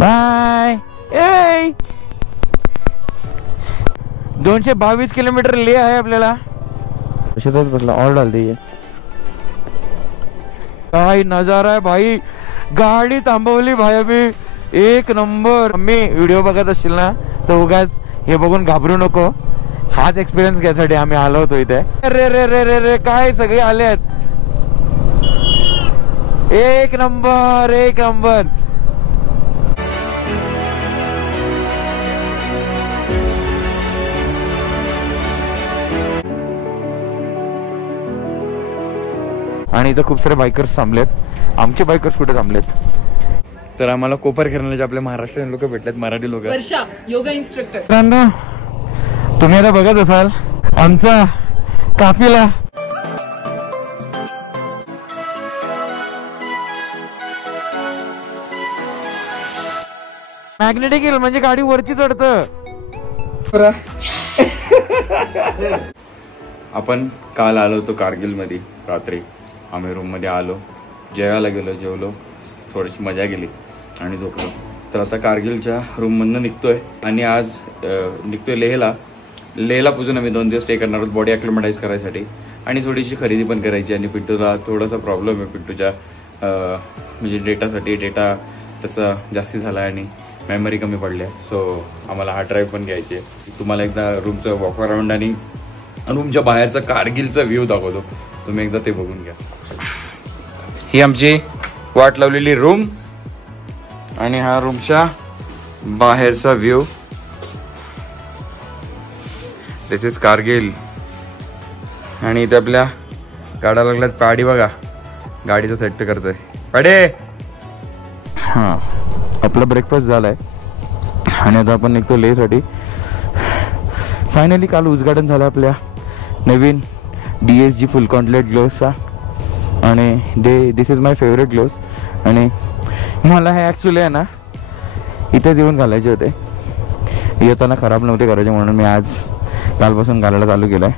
बाय। 222 किलोमीटर ले आहे आपल्याला। शेतात बसला ऑल डाल दीजिए। काय नजारा आहे भाई, गाडी थांबवली भाई अभी, एक नंबर। मी व्हिडिओ बघत असशील ना तर उगाच हे बघून घाबरू नको, हाच एक्सपिरियन्स घ्यायसाठी आम्ही आलो होतो इथे। रे रे रे रे रे काय सगळे आले आहेत, एक नंबर एक नंबर। आणि इथं खूप सारे बायकर्स थांबलेत। आमचे बायकर्स कुठे थांबलेत तर आम्हाला कोपर खेळण्याचे आपले महाराष्ट्रीयन लोक भेटलेत, मराठी लोक, वर्षा योगा इन्स्ट्रक्टर। तुम्ही आता बघत असाल आमचा काफिला। मॅग्नेटिक हिल म्हणजे गाडी वरती चढतं। आपण काल आलो होतो कारगिल मध्ये, रात्री आम्ही रूम मध्ये आलो, जेवायला गेलो, जेवलो, थोडीशी मजा केली आणि झोपलो। तर आता कारगिलच्या रूम मधनं निघतोय आणि आज निघतोय लेहला पुजून आम्ही 2 दिवस स्टे करणार आहोत बॉडी ॲक्लिमेटाईज करायसाठी आणि थोडीशी खरेदी पण करायची। आणि पिंटूला थोडासा प्रॉब्लेम आहे, पिंटूच्या म्हणजे डेटा त्याचा जास्ती झाला आणि मेमरी कमी पडली आहे, सो आम्हाला हार्ड ड्राईव्ह पण घ्यायची आहे। तुम्हाला एकदा रूमचं वॉक अराउंड आणि रूमच्या बाहेरचा कारगिलचा व्ह्यू दाखवतो, तुम्ही एकदा ते बघून घ्या। ही आमची वाट लावलेली रूम आणि हा रूमच्या बाहेरचा व्ह्यू। This is Kargil. आणि इथे आपल्या गाड्या लागल्यात, पाडी बघा गाडीचं सेट करतोय पाडे। हां, आपला ब्रेकफास्ट झालाय आणि आता आपण निघतो लेहसाठी। फायनली काल उद्घाटन झालं आपल्या नवीन DSG फुल कॉन्टलेट ग्लोव्सचा आणि this is my favourite gloves. आणि मला हे ॲक्च्युली आहे ना इथेच येऊन घालायचे होते, येताना खराब नव्हते करायचे म्हणून मी आज कालपासून घालायला चालू केलं आहे,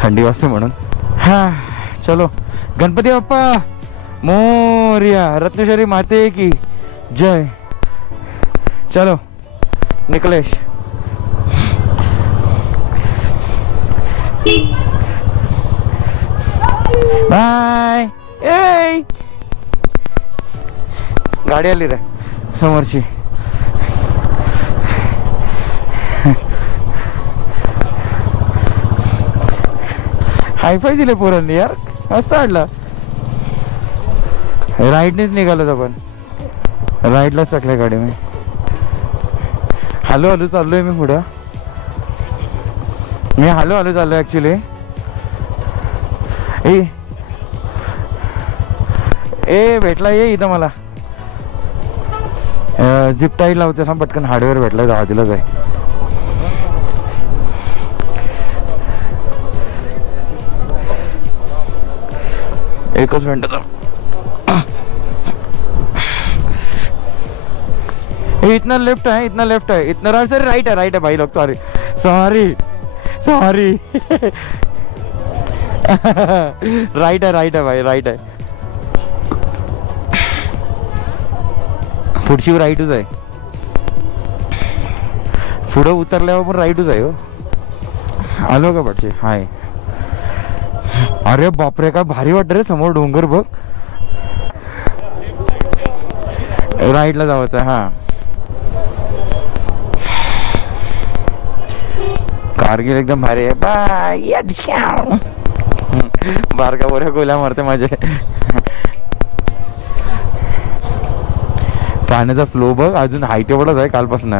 थंडी वाजते म्हणून। हां चलो, गणपती बाप्पा मोरया, रत्नेश्वरी माते की जय। चलो निकलेश। बाय। गाडी आली रे समोरची। हायफाय दिले पोरांनी यार, मस्त वाटलं। राईडनेच निघालो आपण, राईडलाच टाकल्या गाडी मी। हॅलो चाललोय मी पुढं, मी हॅलो चाललोय ॲक्च्युली। ए भेटला ये इथं मला, जिप टाईट लावते सांग पटकन, हार्डवेअर भेटलाय दहाजीलाच आहे। एकच मिनिट तर, इतना लेफ्ट है, इतना लेफ्ट है, इतना राइट, सर राइट है भाई लोग, सॉरी राइट है भाई, राइट है। पुढची राईटच आहे, पुढं उतरल्यावर पण राईटच आहे हो। आलो का पाठचे? हाय। अरे बापरे काय भारी वाटत रे, समोर डोंगर बघ। राईटला जायचं आहे। हा कारगिल एकदम भारी आहे। बाय बारका बोऱ्या गोल्या मारते माझे। पाण्याचा फ्लो बघ, अजून हाईट एवढाच आहे कालपासून।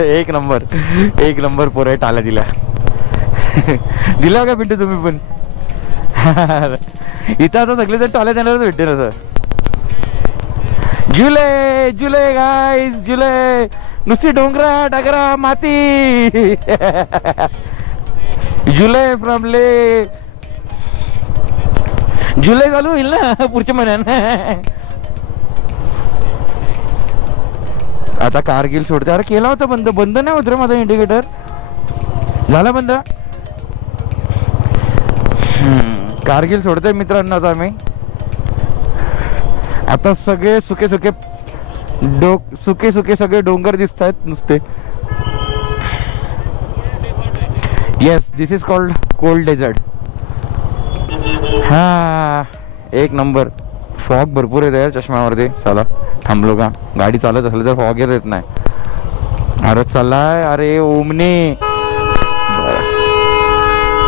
एक नंबर पोरं टाला दिला का पिंटू तुम्ही पण? इथं आता सगळे जर टाला देणारच भेटते ना सर। जुले गाईस, जुले नुसती डोंगरा टाकरा माती। जुलै फ्रॉम ले, जुलै चालू होईल ना पुढच्या महिन्यात। आता कारगिल सोडते। अरे केला होता बंद नाही होत रे माझा इंडिकेटर, झाला बंद। कारगिल सोडतोय मित्रांनो आता आम्ही. आता सगळे सुके सुके सगळे डोंगर दिसत आहेत नुसते. Yes, this is called cold desert. हा, एक नंबर. फॉग भरपूर येत आहे चष्म्यावरती. चला थांबलो का, गाडी चालत असलं तर फॉग येत नाही. अरे चाललाय, अरे ओमनी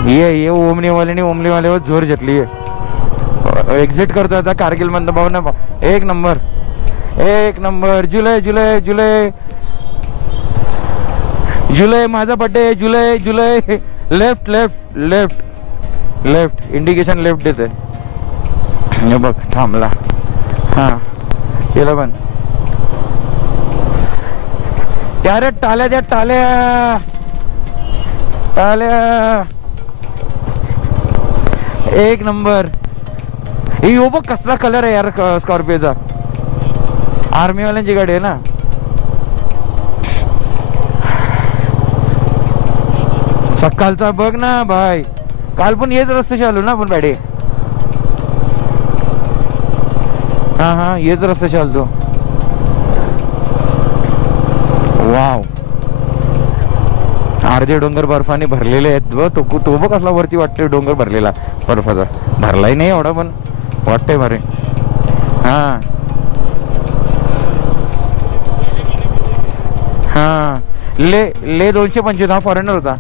ये ओमनीवाल्यावर जोर घेतली. एक्झिट करतो आता कारगिल मधनं. भाऊ ना, एक नंबर. जुलै माझा बर्थडे. जुलै. लेफ्ट इंडिकेशन लेफ्ट देते. हे बघ थांबला. हा केलं पण. त्या टाल्या एक नंबर. यो बघ कसला कलर आहे यार स्कॉर्पिओचा. आर्मीवाल्यांची गाडी आहे ना. सकाळचा बघ ना भाई. काल पण येच रस्त्याशी आलो ना आपण गाडी. हा येच रस्त्याशी आलो. वाव, अर्धे डोंगर बर्फाने भरलेले आहेत. तो बघ कसला वरती वाटतोय डोंगर भरलेला बर्फाचा. भरलाही नाही एवढा पण वाटतंय भारी. हा ले 225. हा फॉरेनर होता.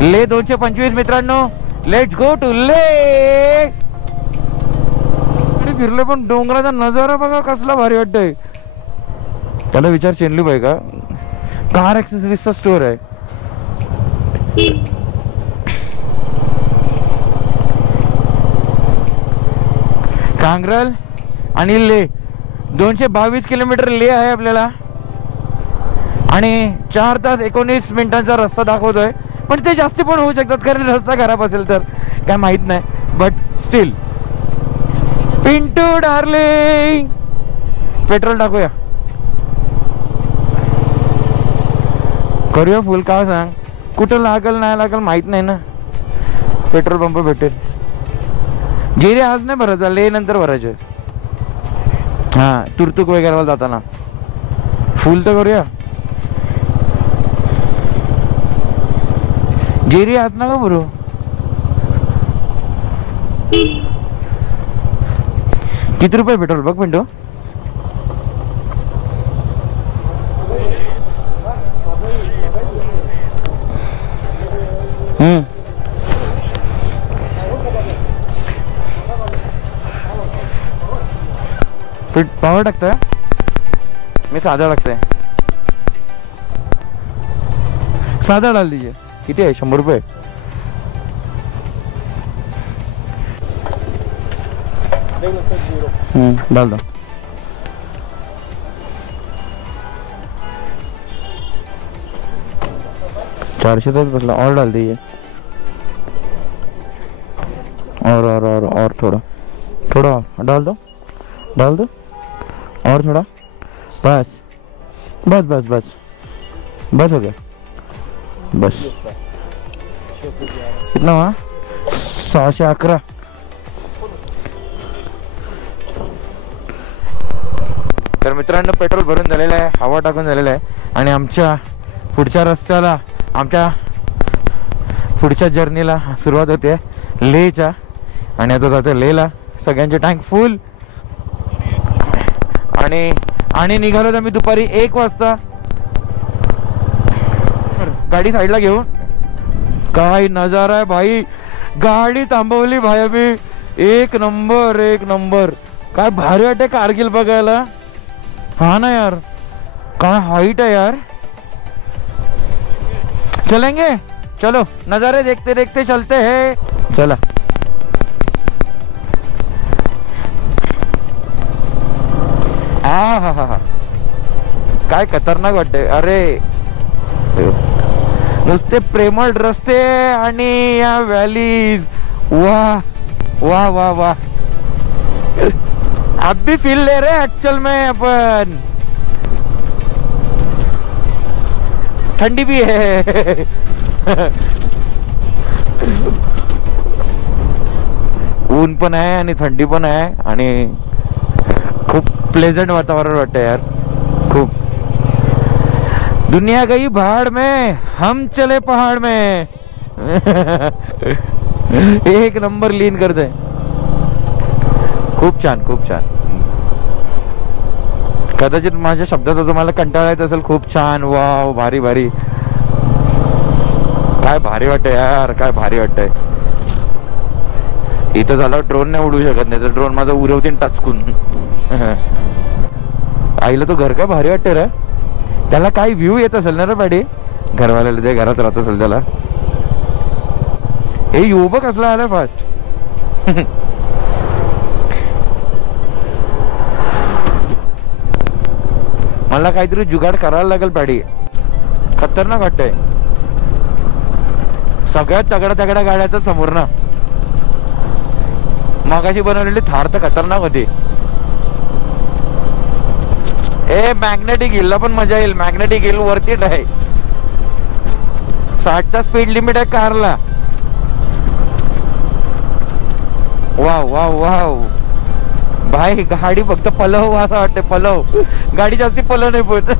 ले 225 मित्रांनो. लेट्स गो टू ले. फिरले पण डोंगराचा नजारा बघा कसला भारी वाटतंय. त्याला विचार चेनलू भाई का, कार ॲक्सेसरीजचा स्टोर आहे. कांग्रल आणि ले 222 किलोमीटर ले आहे आपल्याला. आणि 4 तास 19 मिनिटांचा रस्ता दाखवतोय. पण ते जास्ती पण होऊ शकतात कारण रस्ता खराब असेल तर काय माहित नाही. But still. Pintu darling, petrol टाकूया. करूया फुल. का सांग कुठं लागल नाही लागल माहित नाही ना. पेट्रोल पंप भेटेल. जिरे आज नाही भरायचा, ले नंतर भरायचे. हा तुरतुक वगैरे जाताना फुल तर करूया. जिरे आज ना का भरू. किती रुपये पेट्रोल बघ पिंटू. पावर टाकतोय. मी साधा टाकतोय. साधा डाल दीजिए. किती आहे 100 रुपये. डाल दो. $400 बसला. और डाल दीजिए. और थोड़ा डाल दो. और थोड़ा. बस हो गया. बस कितना हुआ. 611. तर मित्रांनो पेट्रोल भरून झालेलं आहे. हवा टाकून झालेलं आहे. आणि आमच्या पुढच्या रस्त्याला, आमच्या पुढच्या जर्नीला सुरुवात होते लेहच्या. आणि आता जाते लेहला. सगळ्यांचे टँक फुल. आणि निघालो आम्ही दुपारी 1 वाजता. गाडी साईडला घेऊन. काय नजारा आहे भाई. गाडी थांबवली भाई आम्ही. एक नंबर. काय भारी वाटते कारगिल बघायला. हा ना यार, काय हाईट है यार. चलेंगे, चलो नजारे देखते देखते चलते हैं. चला. हा काय खतरनाक वाटते. अरे नुसते प्रेमळ रस्ते आणि या व्हॅलीज. वाह अब भी फील ले रहे एक्चुअल में अपन. ठंडी भी है. ऊन पण आहे आणि थंडी पण आहे आणि खूप प्लेझंट वातावरण वाटतं यार. खूप. दुनिया गई भाड़ में, हम चले पहाड़ में. एक नंबर लीन करते. खूप छान, खूप छान. कदाचित माझ्या शब्दाचा तुम्हाला कंटाळा येत असेल. खूप छान, वाव, भारी भारी. काय भारी वाटतंय यार, काय भारी वाटतंय. इथं झालं ड्रोन नाही उडू शकत, नाही तर ड्रोन माझा उरवतीन टाचकून. आईला तो घर काय भारी वाटतंय रे. त्याला काही व्ह्यू येत असेल ना रे पाडी, घरवाल्याला जे घरात राहत असेल त्याला. हे युवक कसला आला फास्ट. मला काहीतरी जुगाड करायला लागेल पाडी. खतरनाक वाटतंय. सगळ्यात तगड्या तगड्या गाड्या समोर ना. मगाशी बनवलेली थार तर खतरनाक होती. मॅग्नेटिक हिलला पण मजा येईल. मॅग्नेटिक हिल वरती आहे. 60चा स्पीड लिमिट आहे कारला. वाव वाव वाव भाई. गाडी फक्त पलव असं वाटते. पलव गाडी जास्ती पलव नाही पोहत.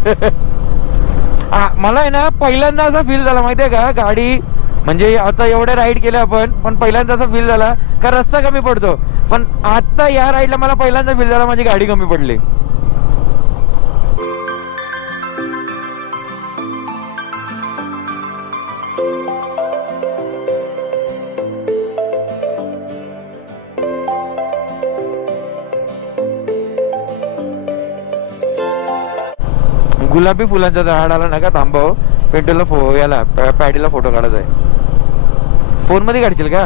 मला आहे ना पहिल्यांदा असा फील झाला माहितीये का, गाडी म्हणजे आता एवढे राईड केले आपण, पण पहिल्यांदा असा फील झाला का रस्ता कमी पडतो. पण आता या राईडला मला पहिल्यांदा फील झाला माझी गाडी कमी पडली. गुलाबी फुलांचा झाड आला ना का थांबव. पिंटूला याला पॅडीला फोटो काढायचा आहे. फोन मध्ये काढशील का.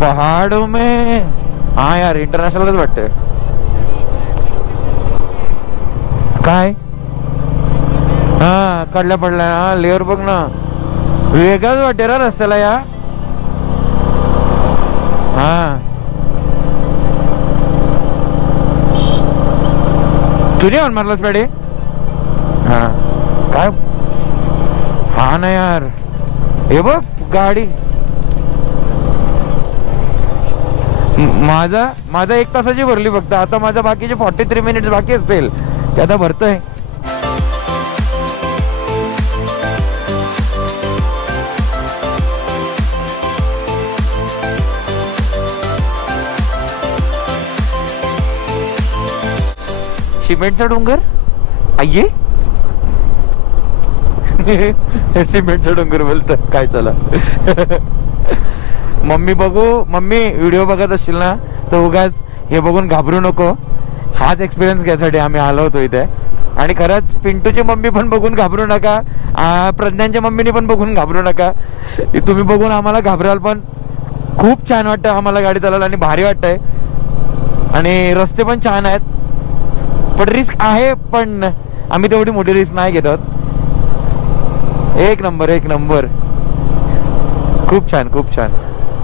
पहाड़ों में. हा यार इंटरनॅशनलच वाटतंय. काय हा काढल्या पडल्या. हा लेअर बघ ना, वेगळाच वाटते रा रस्त्याला या. हा तुझे ऑन मारलास पॅडे. हा काय. हा ना यार, हे बघ गाडी. माझा 1 तासाची भरली फक्त. आता माझा बाकीचे 43 मिनिट्स बाकी असतील, ते आता भरतोय. सिमेंटचा डोंगर आये. सिमेंटचा डोंगर बोलत काय. चला मम्मी व्हिडिओ बघत असतील ना तर उगाच हे बघून घाबरू नको. हाच एक्सपिरियन्स घ्यायसाठी आम्ही आलो होतो इथे. आणि खरंच पिंटूची मम्मी पण बघून घाबरू नका. प्रज्ञांच्या मम्मीने पण बघून घाबरू नका. तुम्ही बघून आम्हाला घाबराल, पण खूप छान वाटतं आम्हाला गाडी चालवायला आणि भारी वाटतंय. आणि रस्ते पण छान आहेत, पण रिस्क आहे. पण आम्ही तेवढी मोठी रिस्क नाही घेत आहोत. एक नंबर, एक नंबर. खूप छान, खूप छान.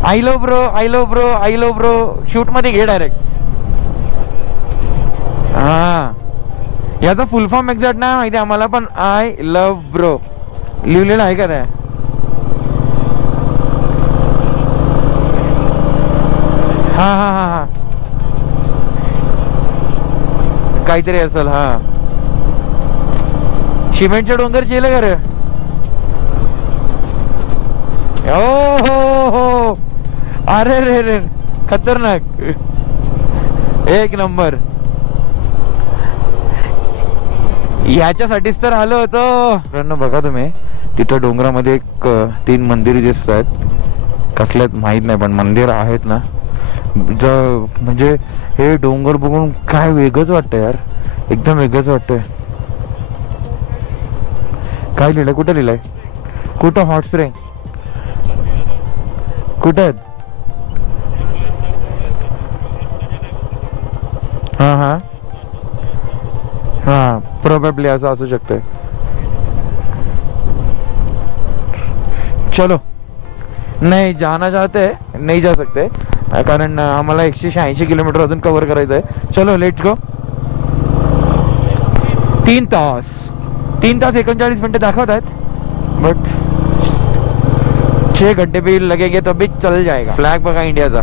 I love bro, I love bro, I love bro. Shoot मध्ये घे डायरेक्ट. हा याचा फुल फॉर्म एक्झॅक्ट नाही माहिती आम्हाला, पण आय लव्ह ब्रो लिहिलेलं आहे का त्या. हा हा हा हा काहीतरी असेल. हा सिमेंटच्या डोंगर चेले का रे. हो अरे रे रे खतरनाक. एक नंबर. याच्यासाठीच तर आलो होतो. बघा तुम्ही तिथं डोंगरामध्ये 3 मंदिर दिसत आहेत. कसल्यात माहित नाही, पण मंदिर आहेत ना. म्हणजे हे डोंगर बघून काय वेगळंच वाटतं यार. एकदम वेगळंच वाटतंय. काय लिहिलंय, कुठं लिहिलंय, कुठं हॉट स्प्रिंग कुठं आहेत. हा हा हा प्रोबेबली असं असू शकतंय. चलो नहीं जाना चाहते नहीं जा सकते, कारण आम्हाला 180 किलोमीटर अजून कव्हर करायचं आहे. चलो लेट्स गो. 3 तास 3 तास 39 मिनट दाखवत आहेत, बट 6 घंटे भी लगेंगे तो भी चल जाएगा. फ्लॅग बघा इंडियाचा.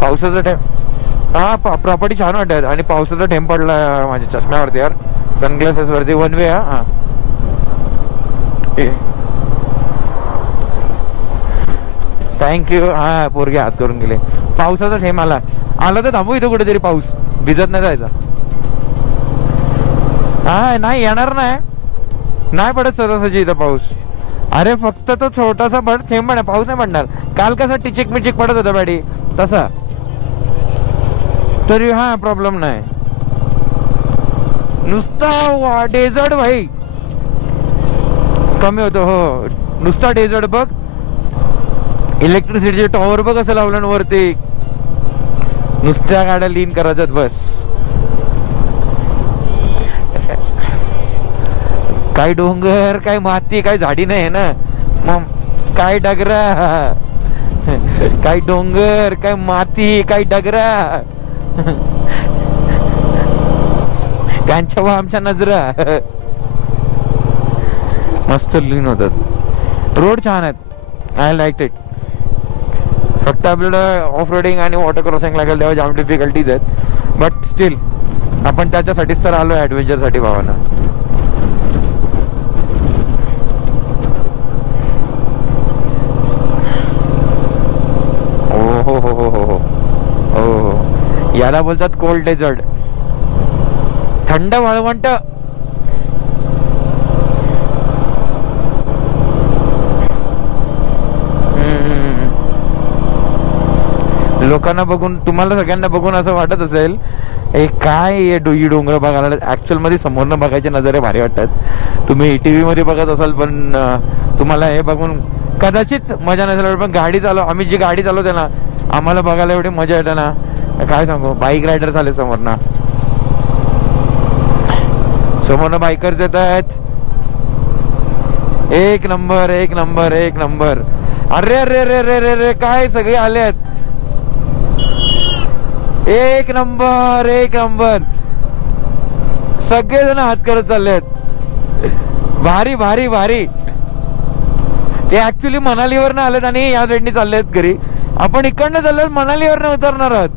पावसाचा टाइम, हा प्रॉपर्टी छान वाटत. आणि पावसाचा थेंब पडला माझ्या चष्म्यावरती यार, सनग्लासेस वरती. One way. हा थँक्यू. हा पोरगे हात करून गेले. पावसाचा थेंब आला तर थांबू इथं कुठेतरी. पाऊस भिजत नाही जायचा. हा नाही येणार नाही पडत सहजासहजी इथं पाऊस. अरे फक्त तो छोटासा थेंब आहे, पाऊस नाही पडणार. काल कसा टिचिक मिचिक पडत होता बॅडी तसा, तरी हा प्रॉब्लेम नाही. नुसता डेझर्ट भाई कमी होतो. हो नुसता डेझर्ट बघ. इलेक्ट्रिसिटीचे टॉवर बघ कसं लावलं वरती. नुसत्या गाड्या लीन करायच्यात बस. काय डोंगर, काय माती, काय झाडी नाही ना. मग काय डगरा, काय डोंगर, काय माती, काय डगरा. त्यांच्या व आमच्या नजरा. मस्त लीन होतात. रोड छान आहेत. I like it. फक्त आपल्याला ऑफ रोडिंग आणि वॉटर क्रॉसिंग लागेल तेव्हा जाम डिफिकल्टीज आहेत. बट स्टील आपण त्याच्यासाठीच तर आलो ॲडव्हेंचरसाठी भावाना. हो हो हो हो हो हो हो. याला बोलतात कोल्ड डेझर्ट. थंड वाळवंट. लोकांना बघून, तुम्हाला सगळ्यांना बघून असं वाटत असेल काय ही डोंगर बघायला. ऍक्च्युअल मध्ये समोरनं बघायचे नजारे भारी वाटतात. तुम्ही टीव्ही मध्ये बघत असाल पण तुम्हाला हे बघून कदाचित मजा नसेल. पण गाडी आम्ही जी गाडी चालवते ना, आम्हाला बघायला एवढी मजा येते ना काय सांगू. बाईक रायडर झाले समोरनं बाईकर्स येत आहेत. एक नंबर एक नंबर एक नंबर. अरे अरे रे रे रे रे काय सगळे आले आहेत. एक नंबर एक नंबर. सगळेजण हात करत चालले आहेत. भारी भारी भारी. ते ऍक्च्युली मनालीवरनं आलेत आणि या साईडनी चालले आहेत घरी. आपण इकडनं चाललो मनालीवरनं उतरणार आहोत.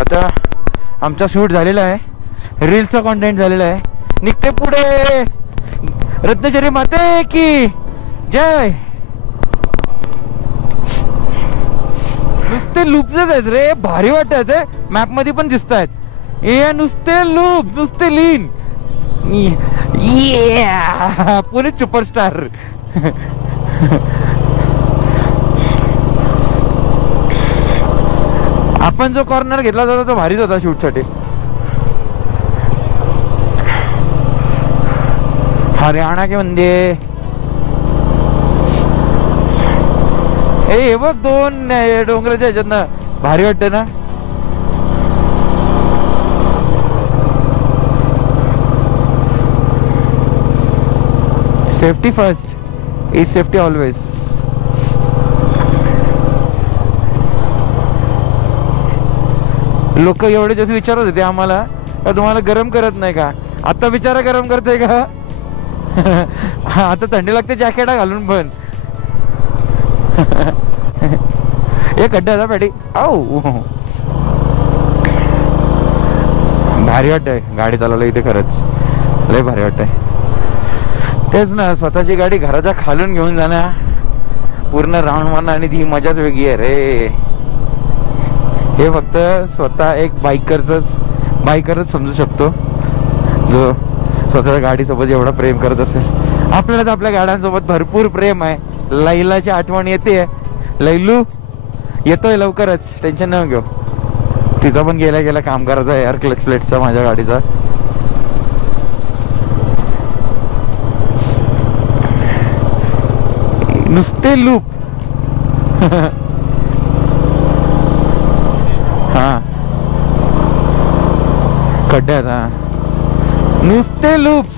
आता आमचा शूट झालेला आहे, रील्सचा कॉन्टेंट झालेला आहे. निघते पुढे. रत्नेश्वरी माते की जय. नुसते लूप्सच आहेत रे, भारी वाटत आहे. मॅप मध्ये पण दिसत आहेत. ए नुसते लूप, नुसते लीन. पुणे सुपरस्टार. आपण जो कॉर्नर घेतला होता तो भारीच होता शूट साठी. हरियाणा के बंदे. हे बघ दोन डोंगराच्या ह्याच्यात ना, भारी वाटते ना. Safety first is safety always. लोक एवढे जसं विचारत होते आम्हाला, तुम्हाला गरम करत नाही का. आता बिचारा गरम करते का. आता थंडी लागते जॅकेट घालून पण. एक खड्डा था पॅडी. आऊ भारी वाटतंय गाडी चालवलं इथे, खरंच लय भारी वाटतंय. तेच ना, स्वतःची गाडी घराच्या खालून घेऊन जाणं, पूर्ण राऊंड मारणं, आणि ती मजाच वेगळी आहे रे. हे फक्त स्वतः एक बायकरच समजू शकतो, जो स्वतःच्या गाडीसोबत एवढा प्रेम करत असेल. आपल्याला तर आपल्या गाड्यांसोबत भरपूर प्रेम आहे. लैलाची आठवण येते. लैलू येतोय लवकरच, टेन्शन न घेऊ. तिचा पण गेला काम करायचा आहे यार, क्लच प्लेटचा माझ्या गाडीचा. नुसते लूप. हा खड्ड्यात, हा नुसते लूप्स.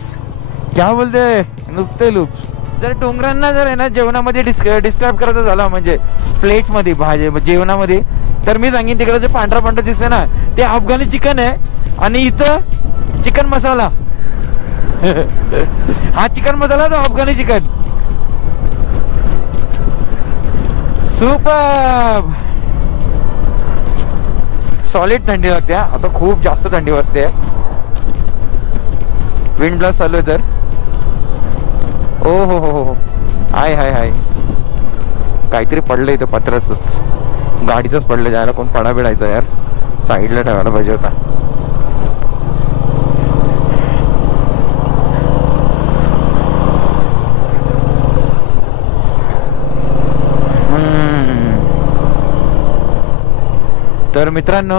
क्या बोलते, नुसते लूप्स. जर डोंगरांना जर आहे ना जेवणामध्ये डिस्टर्ब करायचं झाला, म्हणजे प्लेट्स मध्ये भाजी जेवणामध्ये, तर मी सांगेन तिकडे जे पांढरा दिसते ना, ते अफगाणी चिकन आहे. आणि इथं चिकन मसाला. हा चिकन मसाला, तो अफगाणी चिकन. सुपर. सॉलिड थंडी लागते. आता खूप जास्त थंडी वाजते. विंड ब्लास्ट चालू आहे तर. ओ हो हाय हाय हाय. काहीतरी पडलं इथं, पत्राच गाडीतच पडलं. जायला कोण पडा बिडायचा यार, साईडला ठेवायला पाहिजे होता. तर मित्रांनो,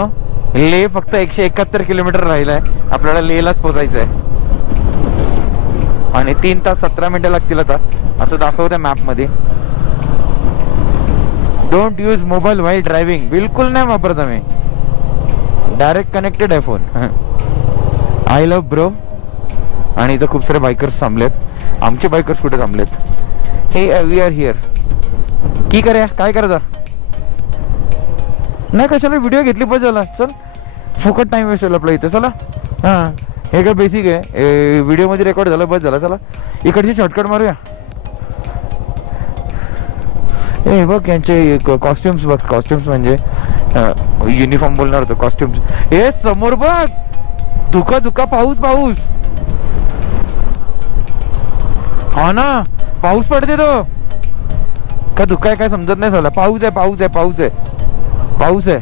लेह फक्त 171 किलोमीटर राहिलाय. आपल्याला लेहलाच पोहोचायचं आहे. आणि 3 तास 17 मिनिटं लागतील आता, असं दाखवतंय मॅप मध्ये. Don't use mobile while driving. बिलकुल नाही वापरत आम्ही, डायरेक्ट कनेक्टेड आहे फोन. I love bro. आणि इथं खूप सारे बायकर्स थांबलेत. आमचे बायकर्स कुठे थांबलेत? हे वी आर हिअर. की करे काय करायचं नाही, कशाला व्हिडिओ घेतली पाहिजे. चला चल, फुकट टाइम वेस्ट होईल आपला इथे. चला हां, हे काय बेसिक आहे, व्हिडिओ मध्ये रेकॉर्ड झालं बस झाला. चला इकडची शॉर्टकट मारूया. हे बघ यांचे कॉस्ट्युम्स बघ. कॉस्ट्युम्स म्हणजे युनिफॉर्म बोलणार होतो, कॉस्ट्युम्स. हे समोर बघ, धुका पाऊस. हा ना, पाऊस पडते तो का धुका आहे काय समजत नाही झाला. पाऊस आहे.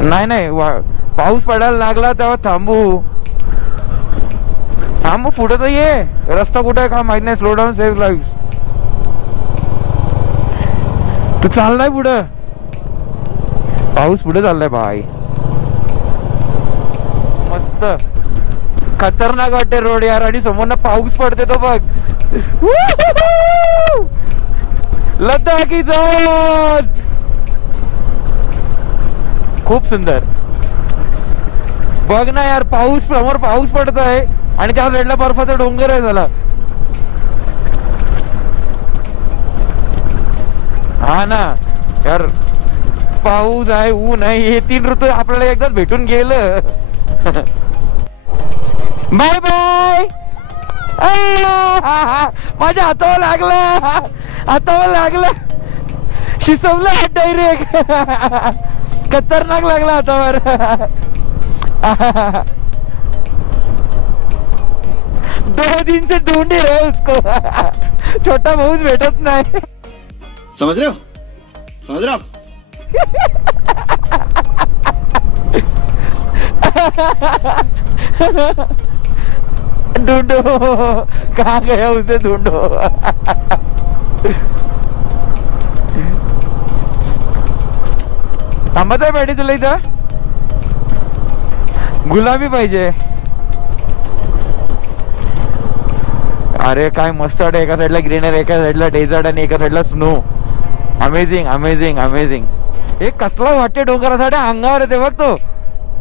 नाही पाऊस पडायला लागला तेव्हा थांबू. हा मग पुढे तर ये. रस्ता कुठे आहे का माहित नाही. Slow down, save life. तू चाललाय पुढं, पाऊस पुढे चाललाय बाई. मस्त खतरनाक वाटते रोड यार. आणि समोर पाऊस पडते तो बघ. लद्दाखी झोन खूप सुंदर. बघ ना यार, समोर पाऊस पडत आहे आणि त्या साईडला बर्फाचा डोंगर आहे झाला. हा ना यार, पाऊस आहे, ऊन आहे, हे 3 ऋतू आपल्याला एकदाच भेटून गेलं. Bye bye. माझ्या हातावर लागलं, शिसवलं डायरेक्ट. खतरनाक लागला हातावर. दो दिन से ढूंढ ही रहे उसको. छोटा भाऊच भेटत नाही. समझ रहे हो आप? ढूंढो, कहाँ गया उसे ढूंढो. थांबत आहे पाहिजे तुला इथं. गुलाबी पाहिजे. अरे काय मस्त वाटत. एका साईडला ग्रीनरी, एका साईडला डेझर्ट आणि एका साईडला स्नो. अमेझिंग. हे कसला वाटते डोंगरासाठी. अंगावर येते बघ तो.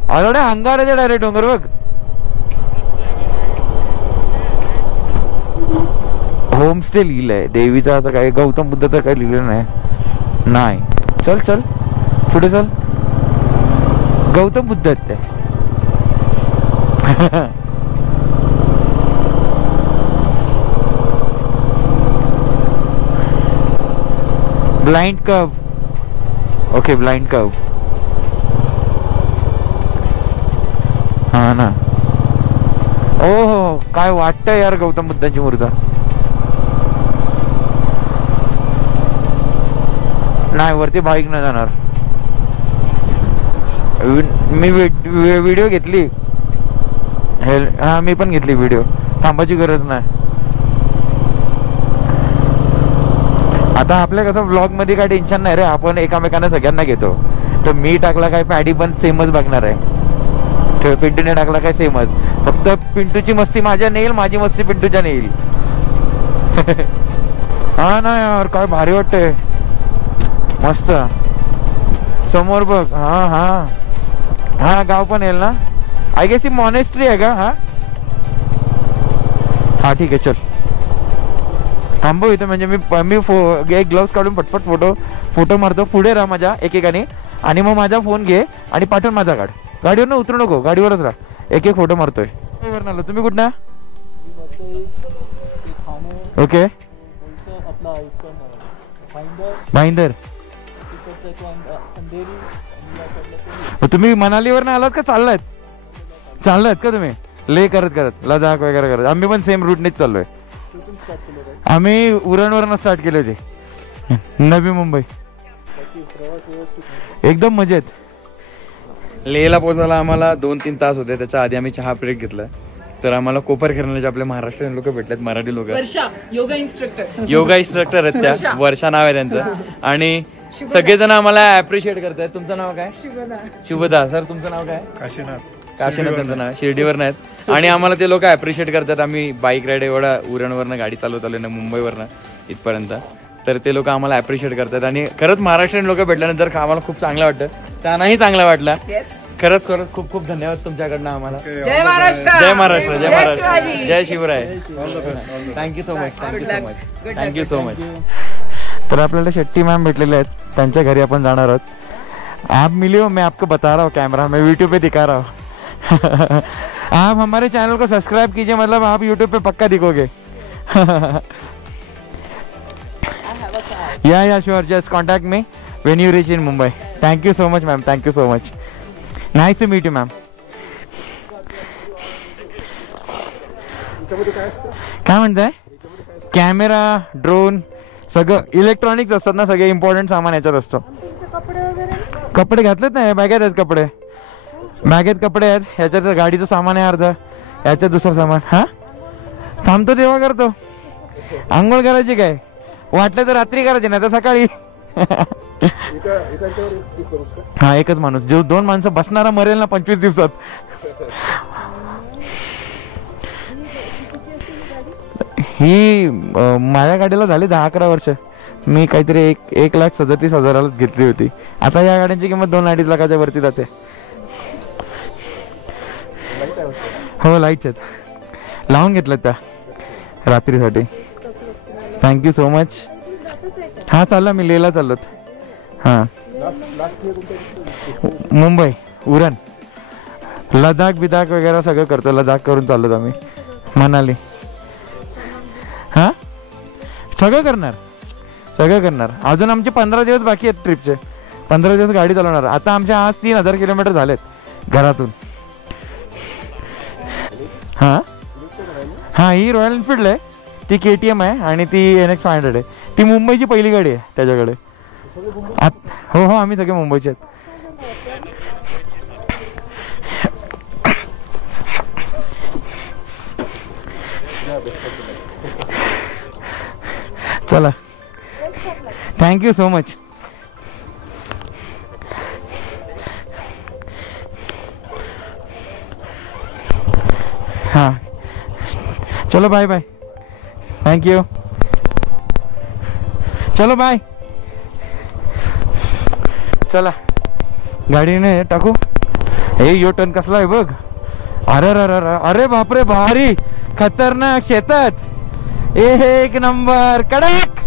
अरे अंगावर येते डायरेक्ट डोंगर बघ. होमस्टे लिहिलंय देवीचा. असं काय गौतम बुद्धाचं काही लिहिलं नाही. चल पुढे चल. गौतम बुद्ध आहेत ते. Blind curve. Okay blind curve. हा ना. ओ काय वाटतं यार गौतम बुद्धांची मूर्ती. नाही वरती बाईक नाही जाणार. मी व्हिडिओ घेतली. हा मी पण घेतली व्हिडिओ. थांबायची गरज नाही. आता आपल्या कसं व्लॉग मध्ये काय टेन्शन नाही रे. आपण एकामेकांना सगळ्यांना घेतो. तर मी टाकला काय पॅडी पण सेमच बघणार आहे. पिंटूने टाकला काय सेमच. फक्त पिंटूची मस्ती माझ्या नेईल, माझी मस्ती पिंटूच्या नेईल. हा ना यार काय भारी वाटतंय. मस्त समोर बघ. हा हा हा गाव पण येईल ना. आय गेस ही मॉनेस्ट्री आहे का. हा हा ठीक आहे चल थांबव इथं. म्हणजे मी एक ग्लोव्स काढून पटपट फोटो मारतो. पुढे राहा माझ्या एकेकाने आणि मग माझा फोन घे आणि पाठवून माझा काढ. गाडीवर ना उतरू नको. गाडीवरच राहा. एक फोटो मारतोय. आलो तुम्ही कुठं. ओके भाईंदर. तुम्ही मनालीवर आलात का चाललात का तुम्ही. ले करत लडाख वगैरे करत. आम्ही पण सेम रूटनेच चाललोय. आम्ही उरणवरनं स्टार्ट केले होते. नवी मुंबई. एकदम मजेत. लेहला पोहोचायला आम्हाला 2-3 तास होते. त्याच्या आधी आम्ही चहा ब्रेक घेतला. तर आम्हाला कोपर करण्याचे आपले महाराष्ट्रीयन लोक भेटलेत. मराठी लोक. योगा इन्स्ट्रक्टर आहेत त्या. वर्षा नाव आहे त्यांचं. आणि सगळेजण आम्हाला अप्रिशिएट करतात. तुमचं नाव काय. शुभदा. सर तुमचं नाव काय. काशीनाथ त्यांचं नाव. शिर्डीवर नाहीत. आणि आम्हाला ते लोक अप्रिशिएट करतात. आम्ही बाईक राईड एवढा उरणवरनं गाडी चालवत आलो ना मुंबईवरनं इथपर्यंत. तर ते लोक आम्हाला अप्रिशिएट करतात. आणि खरंच महाराष्ट्रीयन लोक भेटल्यानंतर आम्हाला खूप चांगलं वाटतं. त्यांनाही चांगला वाटला. खरंच खूप खूप धन्यवाद तुमच्याकडनं आम्हाला. जय महाराष्ट्र. जय महाराष्ट्र. जय महाराष्ट्र. जय शिवराय. Thank you so much. तर आपल्याला शेट्टी मॅम भेटलेले आहेत. त्यांच्या घरी आपण जाणार आहोत. आप मिले हो, मैं आपको बता रहा हूँ. कैमरा मैं यूट्यूब पे दिखा रहा हूँ. आप हमारे चैनल को सब्सक्राइब कीजिए. मतलब आप यूट्यूब पे पक्का दिखोगे. Yeah sure. Just contact me when you reach in Mumbai. Thank you so much ma'am. Thank you so much. Nice to meet you ma'am. काय म्हणताय. कॅमेरा ड्रोन सगळं इलेक्ट्रॉनिक्स असतात ना. सगळे इम्पॉर्टंट सामान याच्यात असतं. कपडे घातलेत ना. बॅगेत आहेत कपडे. बॅगेत कपडे आहेत. ह्याच्यात गाडीचं सामान आहे अर्ध. ह्याच्यात दुसरं सामान. हा थांबतो तेव्हा करतो. आंघोळ करायची काय. वाटलं तर रात्री करायची नाही तर सकाळी. हा एकच माणूस. जो 2 माणसं बसणारा मरेल ना 25 दिवसात. ही माझ्या गाडीला झाली 10-11 वर्ष. मी काहीतरी 1,37,000 घेतली होती. आता या गाड्यांची किंमत 2-2.5 लाखाच्या वरती जाते. हो लाईट्स आहेत. लावून घेतल्यात त्या रात्रीसाठी. Thank you so much. हा चालला मी लेहला चाललोत. हां मुंबई उरण लडाख बिदाख वगैरे सगळं करतो. लडाख करून चाललोत आम्ही. मनाली. हां सगळं करणार. अजून आमचे 15 दिवस बाकी आहेत ट्रिपचे. 15 दिवस गाडी चालवणार. आता आमच्या आज 3,000 किलोमीटर झालेत घरातून. हां ही रॉयल एनफिल्ड आहे. ती KTM आहे आणि ती NX 500 आहे. ती मुंबईची पहिली गाडी आहे त्याच्याकडे. हो आम्ही सगळे मुंबईचे आहेत. चला थँक्यू सो मच. हां चलो बाय बाय. थँक्यू. चलो बाय. चला गाडीने टाकू. हे यो टर्न कसला आहे बघ. अरे बापरे भारी खतरनाक. शेतात एक नंबर कडक.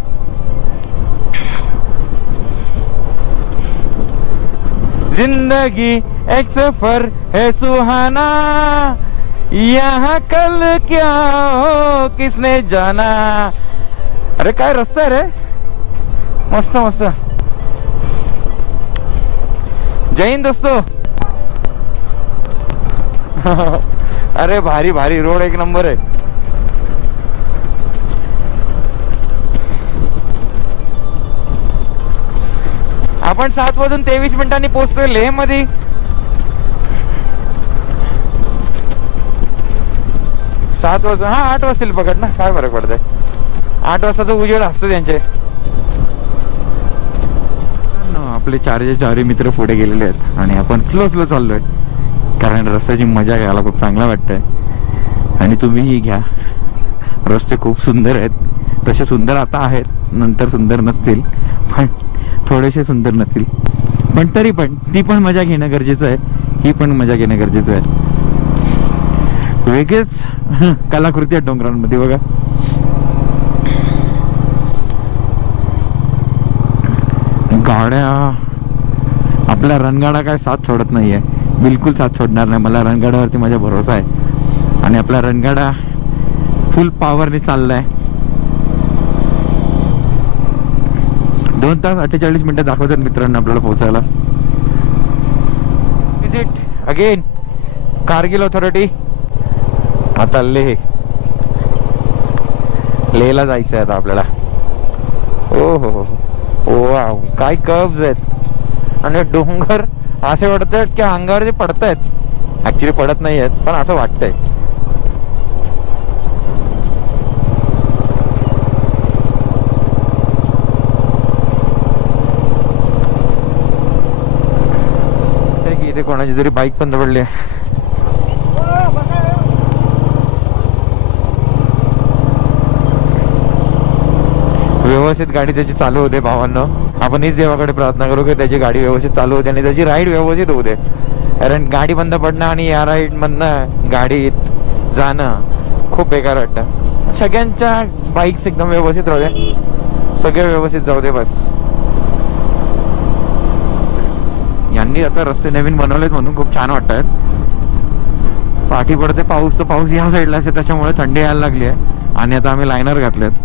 जिंदगी एक सफर है सुहाना. यहाँ कल क्या हो किसने जाना. अरे काय रस्ता आहे रे. मस्त मस्त. जय हिंद दोस्तों. अरे भारी भारी रोड एक नंबर आहे. आपण 7:23 पोहोचतोय लेह मध्ये. सात वाजता, हा 8 वाजतील पकड ना, काय फरक पडतंय. 8 वाजता तर उजेड असतं त्यांचे. आपले चारही मित्र पुढे गेलेले आहेत आणि आपण स्लो स्लो चाललोय, कारण रस्त्याची मजा घ्यायला खूप चांगला वाटतंय. आणि तुम्हीही घ्या. रस्ते खूप सुंदर आहेत. तसे सुंदर आता आहेत, नंतर सुंदर नसतील, पण थोडेसे सुंदर नसतील, पण तरी पण ती पण मजा घेणं गरजेचं आहे. ही पण मजा घेणं गरजेचं आहे. वेगळेच कलाकृती आहेत डोंगरांमध्ये बघा. गाड्या, आपला रणगाडा काय साथ सोडत नाहीये, बिलकुल साथ सोडणार नाही. मला रणगाड्यावरती माझा भरोसा आहे आणि आपला रणगाडा फुल पॉवरने चाललाय. 2 तास 48 मिनिटं दाखवतात मित्रांनो आपल्याला पोहोचायला. विजिट अगेन कारगिल ऑथॉरिटी. आता लेहला जायचं आहे आता आपल्याला. ओ हो हो, वाव, काय कर्व्स आहेत आणि डोंगर असे वाटत आहेत की अंगावर जे पडतायत. ऍक्च्युली पडत नाही आहेत, पण असं वाटतंय. इथे कोणाची तरी बाईक बंद पडली आहे. व्यवस्थित गाडी त्याची चालू होते भावांनो. आपण हीच देवाकडे प्रार्थना करू की त्याची गाडी व्यवस्थित चालू होते आणि त्याची राईड व्यवस्थित होऊ दे. कारण गाडी बंद पडणं आणि या राईड मधनं गाडीत जाणं खूप बेकार वाटतं. सगळ्यांच्या बाईक्स एकदम व्यवस्थित राहू दे, सगळे व्यवस्थित जाऊ दे बस. यांनी आता रस्ते नवीन बनवलेत म्हणून खूप छान वाटत आहेत. पाठी पडते पाऊस, तर पाऊस या साईडला असते त्याच्यामुळे थंडी यायला लागली आहे. आणि आता आम्ही लायनर घातलेत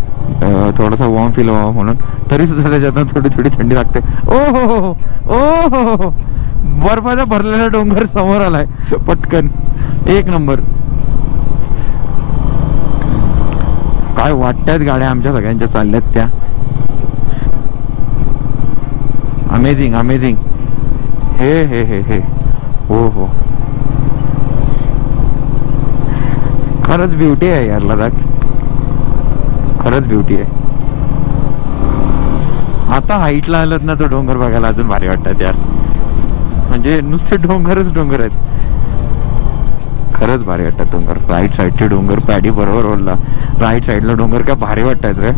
थोडासा वॉर्म फील व्हावं म्हणून. तरी सुद्धा त्याच्यातून थोडी थोडी थंडी लागते. ओ हो हो, बर्फाचा भरलेला डोंगर समोर आलाय पटकन. एक नंबर. काय वाटतायत गाड्या आमच्या सगळ्यांच्या चालल्यात त्या. Amazing amazing. हे हे हे हे हो हो, खरंच ब्युटी आहे यार लडाख. खरंच ब्युटी आहे. आता हाईटला आलत ना तो डोंगर बघायला अजून भारी वाटतात यार. म्हणजे नुसते डोंगरच डोंगर आहेत. खरंच भारी वाटतात डोंगर. राईट साईडचे डोंगर, पॅडी बरोबर ओढला. राईट साईडला डोंगर काय भारी वाटतात रे.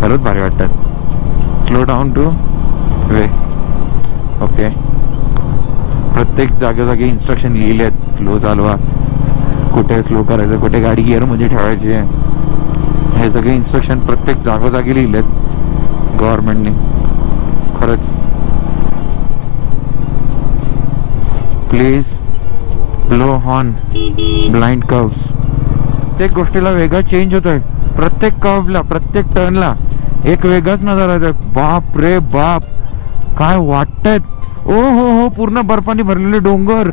खरंच भारी वाटतात. Slow down two way. Okay, प्रत्येक जागोजागी इन्स्ट्रक्शन लिहिले आहेत. स्लो चालवा, कुठे स्लो करायचं, कुठे गाडी गिअरमध्ये ठेवायची, हे सगळे इन्स्ट्रक्शन प्रत्येक जागोजागी लिहिलेत गव्हर्नमेंटने. खरंच. Please blow horn blind curves. प्रत्येक गोष्टीला वेगळं चेंज होतोय. प्रत्येक कर्वला, प्रत्येक टर्नला एक वेगळाच नजारा येतोय. बाप रे बाप, काय वाटतंय. ओ हो हो, पूर्ण बर्फाने भरलेले डोंगर.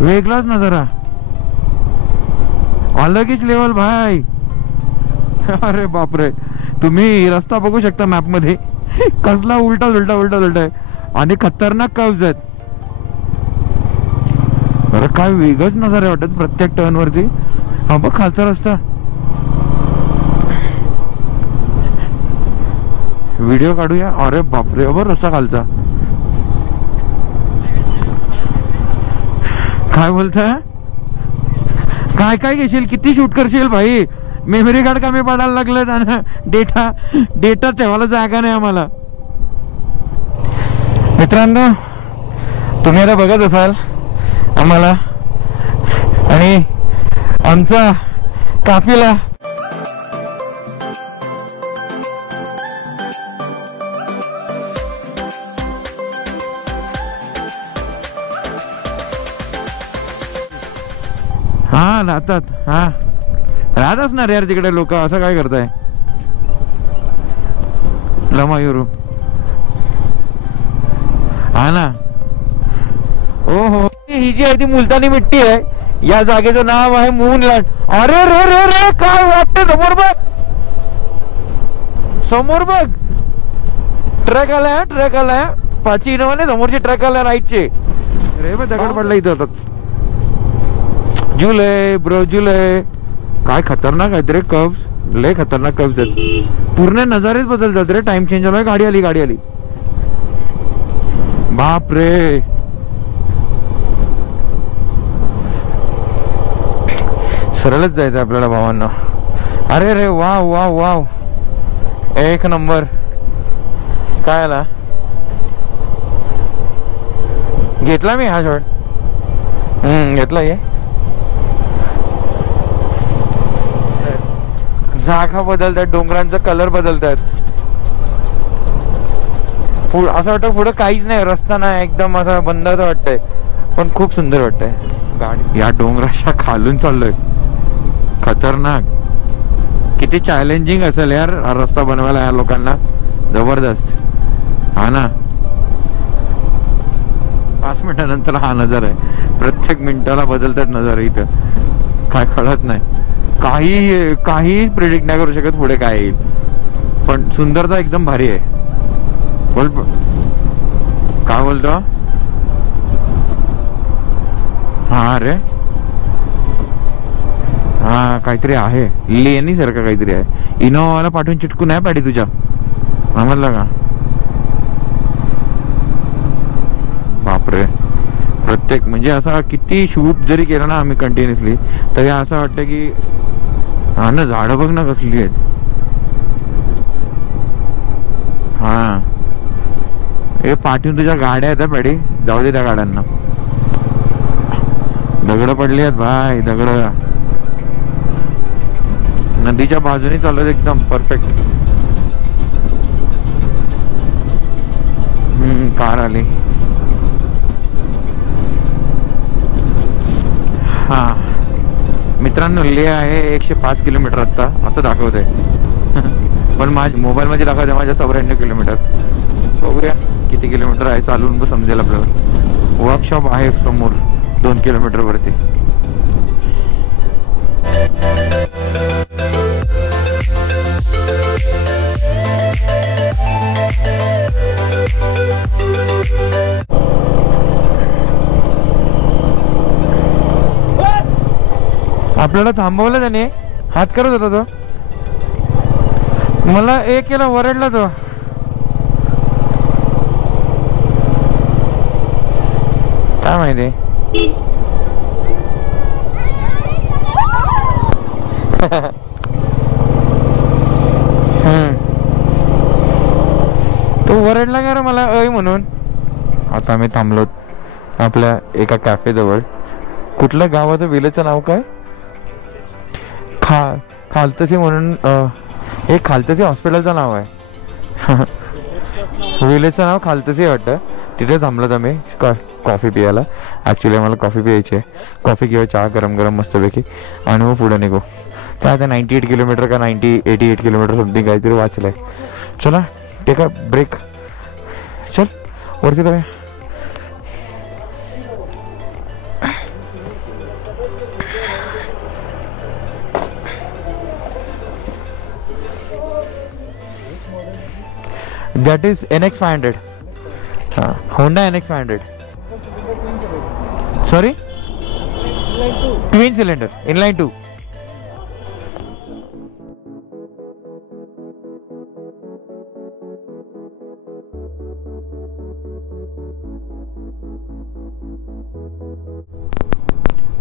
वेगळाच नजारा. अलगच लेवल भाई. अरे बापरे, तुम्ही रस्ता बघू शकता मॅप मध्ये. कसला उलटा उलटा उलटा उलटा आहे आणि खतरनाक कर्व्स आहेत. अरे काय वेगळंच नजारे वाटत प्रत्येक टर्न वरती. हा बघ खालचा रस्ता. व्हिडिओ काढूया. अरे बापरे, बरं रस्ता खालचा. काय बोलताय. काय काय घेशील, किती शूट करशील भाई. मेमरी कार्ड कमी पडायला लागलं आणि डेटा ठेवायला जागा नाही आम्हाला. मित्रांनो, तुम्ही आता बघत असाल आम्हाला आणि आमचा काफिला हा राहतात. हा राहत असणार यार तिकडे लोक. असं काय करताय. लमायुरू हा ना. हो हो, ही जी आहे ती मुलतानी मिट्टी आहे. या जागेचं नाव आहे मूनलँड. अरे रे रे रे, काय वाटतं समोर बघ, समोर बघ, ट्रक आलाय, ट्रक आलाय. पाची इनोवाने समोरची ट्रक आलाय राईटचे. रे बघ दगड पडला इथं होताच. जुलै ब्रो जुलै. काय खतरनाक आहेत रे कब्स, लय खतरनाक कब्स आहेत. पूर्ण नजारेच बदलतात रे. टाइम चेंज झालाय. गाडी आली, गाडी आली. बाप रे, सरळच जायचं आपल्याला भावांना. अरे रे वाव वाव वाव, एक नंबर. काय आला, घेतला मी हा शॉट. घेतला. ये जागा बदलतात, डोंगरांचा कलर बदलतात. असं वाटतं पुढं काहीच नाही, रस्ता नाही, एकदम असा बंद असं वाटतंय, पण खूप सुंदर वाटतंय. गाडी या डोंगराच्या खालून चाललोय. खतरनाक. किती चॅलेंजिंग असेल यार हा रस्ता बनवायला या लोकांना. जबरदस्त. हा ना. 5 मिनिटानंतर हा नजारा आहे. प्रत्येक मिनिटाला बदलतात नजारा इथं. काय कळत नाही. काही प्रिडिक्ट नाही करू शकत पुढे काय येईल, पण सुंदरता एकदम भारी आहे. बोल, काय बोलतो. हा रे, हा काहीतरी आहे, लेणी सारखं काहीतरी आहे. इनोवाला पाठवून चिटकू नाही पाडी तुझ्या, समजलं का. बापरे, प्रत्येक म्हणजे असा किती शूट जरी केलं ना आम्ही कंटिन्युअसली, तरी असं वाटतं की हा ना, झाडं बघ ना कसली आहेत. हा, हे पाठवून तुझ्या गाड्या आहेत पाडी, जाऊ दे त्या गाड्यांना. दगड पडली आहेत भाई, दगड. नदीच्या बाजूने चालत एकदम परफेक्ट. कार आली. हा मित्रांनो, ले आहे 105 किलोमीटर आत्ता असं दाखवतंय. पण माझ्या मोबाईल मध्ये दाखवते माझ्या 94 किलोमीटर. बघूया किती किलोमीटर आहे, चालून समजेल आपल्याला. वर्कशॉप आहे समोर 2 किलोमीटर वरती. आपल्याला थांबवलं त्याने, हात करत होता तो. मला एक केला, वरडला तो. काय माहिती. तो वरडला का रे मला ऐ म्हणून. आता आम्ही थांबलो आपल्या एका कॅफे जवळ. कुठल्या गावाचं, विलेजचं नाव काय, खालतसी म्हणून. हे खालतसी हॉस्पिटलचं नाव आहे. विलेजचं नाव खालतसी वाटतं. तिथे थांबलो आम्ही कॉफी पियाला. ॲक्च्युली आम्हाला कॉफी प्यायची आहे. कॉफी किंवा चहा गरम गरम मस्तपैकी, आणि मग पुढे निघू. काय आता 98 किलोमीटर का 88 किलोमीटर समथिंग काहीतरी वाचलं आहे. चला टेक अ ब्रेक. चल वरती जाऊया. That is NX 500. Honda NX 500. Sorry? Twin cylinder, inline 2.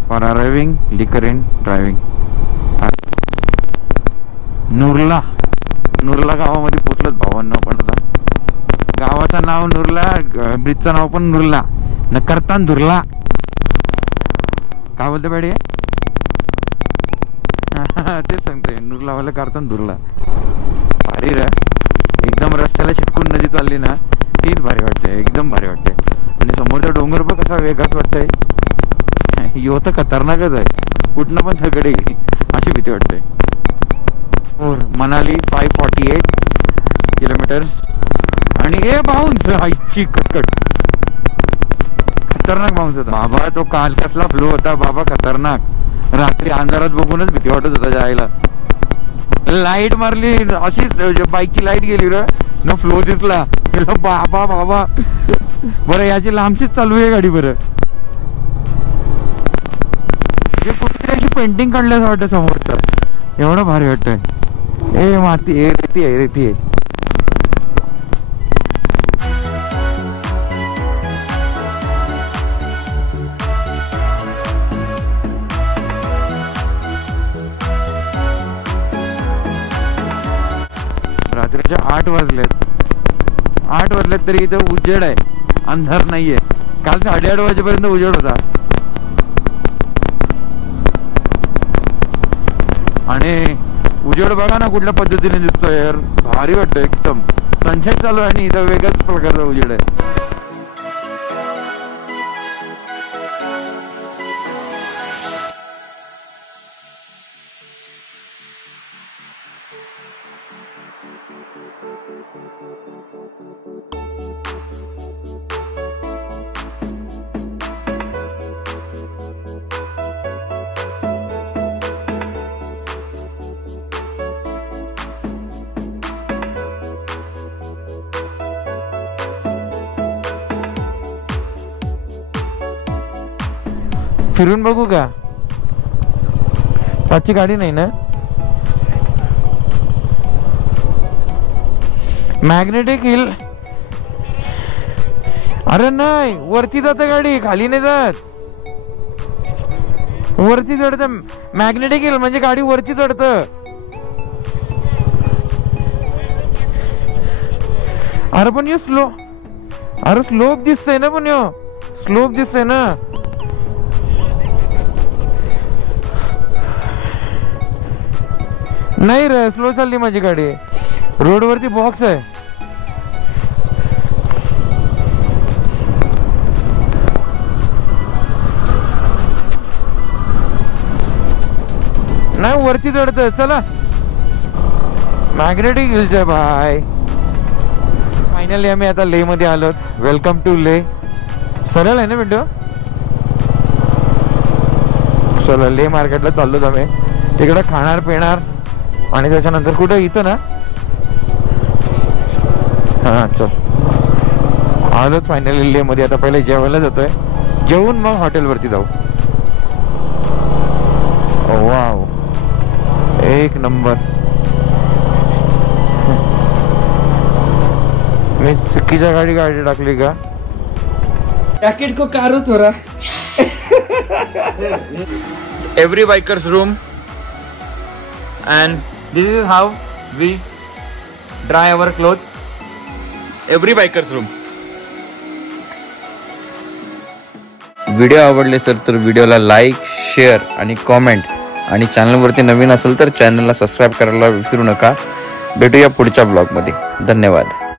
For arriving, liquor in driving. नुरला गावामध्ये पोचलत भावांना. पण आता गावाचं नाव नुरला, ब्रिजचं नाव पण नुरला, न करता धुरला. काय बोलते बॅडी. तेच सांगते, नुरलावाला करता धुरला. भारी रे, एकदम रस्त्याला चिटकून नदी चालली ना, तीच भारी वाटते, एकदम भारी वाटते. आणि समोरचा डोंगर पण कसा वेगळाच वाटतंय. यो तर खतरनाकच आहे, कुठनं पण थगडे येईल अशी भीती वाटते. मनाली 548. किलोमीटर. आणि ए बाउन्स हायची कटकट, खतरनाक बाउन्स होता बाबा. तो काल कसला फ्लो होता बाबा, खतरनाक. रात्री अंधारात बघूनच भीती वाटत होता जायला. लाईट मारली अशीच, बाईकची लाईट गेली रे न फ्लो दिसला. बाबा बाबा. बरं याची लांबचीच चालू आहे गाडी. बरं जे कुठे अशी पेंटिंग काढल्याचं वाटतं समोरचं, एवढं भारी वाटतंय. ए माती आहे, रेती आहे, रेती आहे. रात्रीच्या 8 वाजलेत तरी इथं उजेड आहे, अंधार नाहीये. काल 8:30 वाजेपर्यंत उजेड होता. आणि उजेड बघा ना कुठल्या पद्धतीने दिसतोय यार, भारी वाटतं एकदम. सनसेट चालू आहे आणि इथं वेगळ्याच प्रकारचा उजेड आहे. फिरून बघू का? पाचची गाडी नाही ना? मॅग्नेटिक हिल. अरे नाही, वरती जाते गाडी, खाली नाही जात. वरती चढत. मॅग्नेटिक हिल म्हणजे गाडी वरती चढत. अरे पण स्लो, अरे स्लोप दिसतंय ना, पण स्लोप दिसतंय ना. नाही रे, स्लो चालली माझी गाडी. रोडवरती बॉक्स आहे. नाही वरती चढत. चला मॅग्नेटिक हिलच्या बाय. फायनली आम्ही आता लेह मध्ये आलोत. Welcome to Leh. सरळ आहे ना विंडो. चला लेह मार्केटला चाललोत आम्ही. तिकडे खाणार पिणार आणि त्याच्यानंतर कुठे इथं ना. हा चल आलोत फायनली लेह मध्ये. आता पहिले जेवायला जातोय, जेवून मग हॉटेलवरती जाऊ. वाव, एक नंबर. मी चुकीच्या गाडी टाकली का? जॅकेट को कारो थोड़ा. Every biker's room, and this is how we dry our clothes. Every biker's room. Video आवडले तर व्हिडिओला लाईक, शेअर आणि कॉमेंट. आणि चॅनलवरती नवीन असेल तर चॅनलला सबस्क्राईब करायला विसरू नका. भेटूया पुढच्या ब्लॉगमध्ये. धन्यवाद.